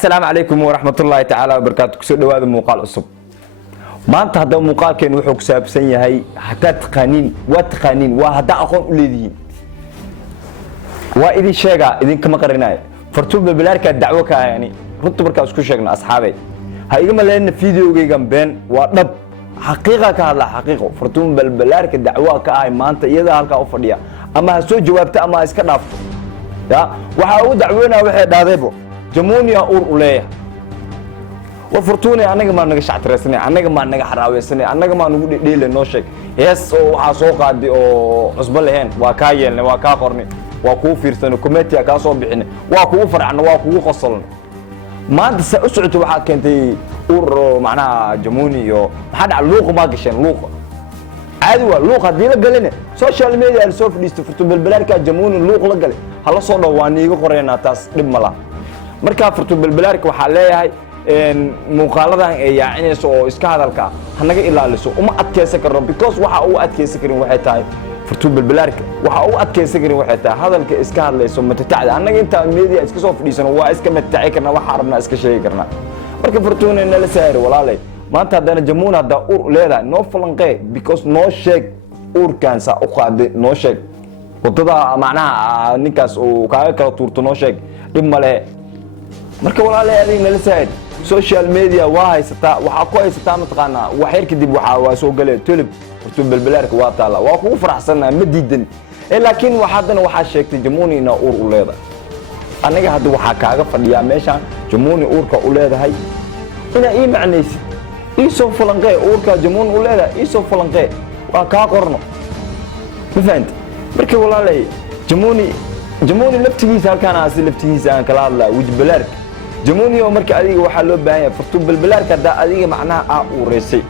السلام عليكم ورحمة الله تعالى وبركاته. كسر هذا المقال الصب ما أنت هذا المقال كان وحوك سابسين هاي حتى تقانين وتقانين وهذا أخون وليدين وإذا شجع إذا كما قريناه فرتون بالبلاركة الدعوة يعني رتب بركاز كل شيء أصحابي هاي جمال لأن فيديو جي جنبين ونب حقيقة كهذا حقيقة فرتون بالبلاركة الدعوة كهاي ما أنت إذا هالك أوفريا أما هسوي جوابته أما إسكنافته يا وحاول دعونا واحد هذا جموني أور أوليه وفرتوني أنا كمان نجش عترسني أنا كمان نجح حراويسني أنا كمان نقول ديل نوشك يس أو عصوق عدي أو عصبة لهن وكاين وكاقرني وكو فيرسن وكمتي كاسو بحني وكو فرعن وكو خصلن ما أنت سأسعد واحد كنتي أور معناها جموني يو حد على لوق ما قشن لوق عادوا لوق هذي لقلنا سوشيال ميديا السوف ليست فرتون بالبلاركة جموني لوق لقلي هلا صورنا واني قرينا تاس لملا marka Fartuun Balbalaarka waxa leeyahay muuqaaladan ay yaacinayso oo iska hadalka hanaga ilaaliso uma adkeysan karo because waxa uu adkeysan karin waxay tahay Fartuun Balbalaarka waxa uu adkeysan karin waxay tahay hadalka iska hadlayso matacada anaga inta media iska soo fadhiisano waa iska matacay karna waxa rabna iska sheegi karna marka Fartuun in la saaro walaalay maanta hadana jamuuna hada ur leedahay no falanqay because no sheeg urkan sa u qaaday no sheeg wadada macnaha ninkaas oo kaaga kala tuurto no sheeg dib male marka walaalay adina la saad social media waa haysata waxa ku haysata mataqaana waxyar kadib waxa soo galay tulib Fartuun Balbalaarka waa taala waa ku faraxsanaa ma diidan laakiin waxaadana waxa sheegtay jamuuni ina uur u leedahay aniga hadda waxa kaaga fadhiya meeshan jamuuni uurka u leedahay ina ii macnaysi ii soo falanqay uurka jamuuni u leedahay ii soo falanqay waa ka qorno ma fahanti marka walaalay jamuuni laftigiisa halkaan aasi laftigiisa aan kala hadlaa wajbalaarka jamuuni oo marka adiga waxa loo baahan yahay Fartuun Balbalaarka hada adiga macnaha uu reesay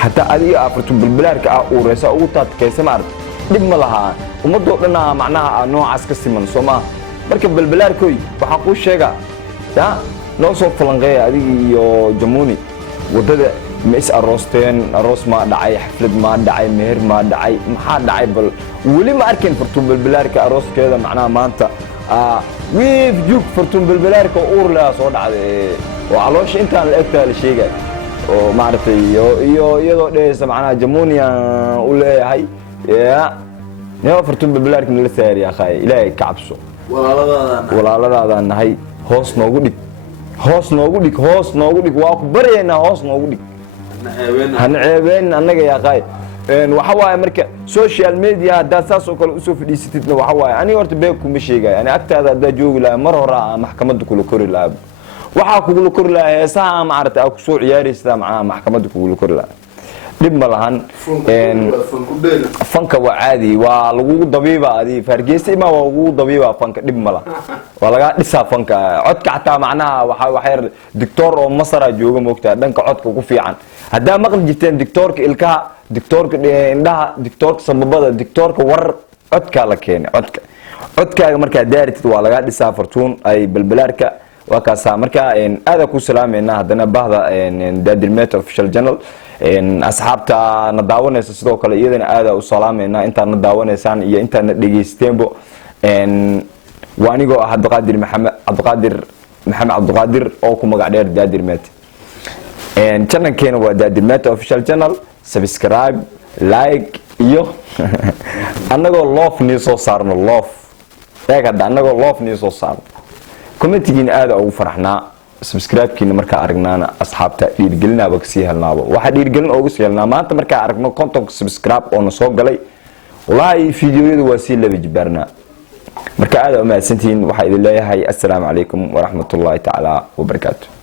hatta adiga Fartuun Balbalaarka uu reesay ugu taadkaysa maar dib ma laha ummadoo dhanaa macnaha noocaas ka siman Soomaa marka Balbalaarkoy waxa ku sheega taa noo soo falanqeey adiga iyo jamuuni wadada ma is aroosteen aroos ma dhacay xaflad ma dhacay meher ma dhacay maxaa dhacay bal wali ma arkin Fartuun Balbalaarka arooskeeda macnaha maanta ويف جوك فرتون بالبلاركة أورلا صور على وعلوش أنت على الأكتر الشيء وما عرفت يو ليس معنا جمونيا ولا هاي يا فرتون بالبلاركة من الثاني يا أخي لا كعبسو ولا لا أنا هاي هوس نوجودك واقبرينا هوس نوجودك هنعيبين أنا يا أخي وحواي مركا سوشيال ميديا داساس وكل أسوف اللي ستتنا وحواي أنا ورت بيكم بشيء يعني أكتر هذا جوج لا مرة را محكمة كل كور لعب وحاكو كل كور لا ساعة ما عرفت أو سوق ياري سلام مع محكمة كل كور لا لب ملهن فنك وعادي والوجود ضبيبة هذه فرجيسي ما وجود ضبيبة فنك لب ملا ولا قاعد لسه فنك عد كعتا معناها وحير دكتور أو مصر جوج مقطع دنك عد كوفي عن هذا مقل جتين دكتور كإلكا دكتورك عندها دكتورك سببها دكتورك ور عدك لكين عدك مركا دارت ولا قاعد يسافرتون أي بالبلاركة وكاسا مركا إن هذا كل سلام إن هذا بهذا إن داد الميت أوفيشال جنرال إن أصحابتا نداونا سيدوك اللي إذن هذا وسلام إن أنت نداونا سان يا أنت نجيستينبو إن وانيجو عبد القادر محمد عبد القادر أو كم قاعدير داد الميت إن كنا كانوا داد الميت أوفيشال جنرال سبسكرايب لايك iyo anagoo loof nii soo saarno loof eegada anagoo loof nii soo saarno commentigiina aad ugu faraxnaa subscribe-kiina markaa aragnaana asxaabta dhiirgelinaaba kasii helnaaba waxa dhiirgelin ugu sii helnaa maanta markaa aragno content subscribe oo na soo galay wallahi fiidiyoyadu waa sii laba jibaarnaa marka aad u mahadsantihiin waxa idin leeyahay assalaamu calaykum waraxmatullaahi tacaala wabarakaatuh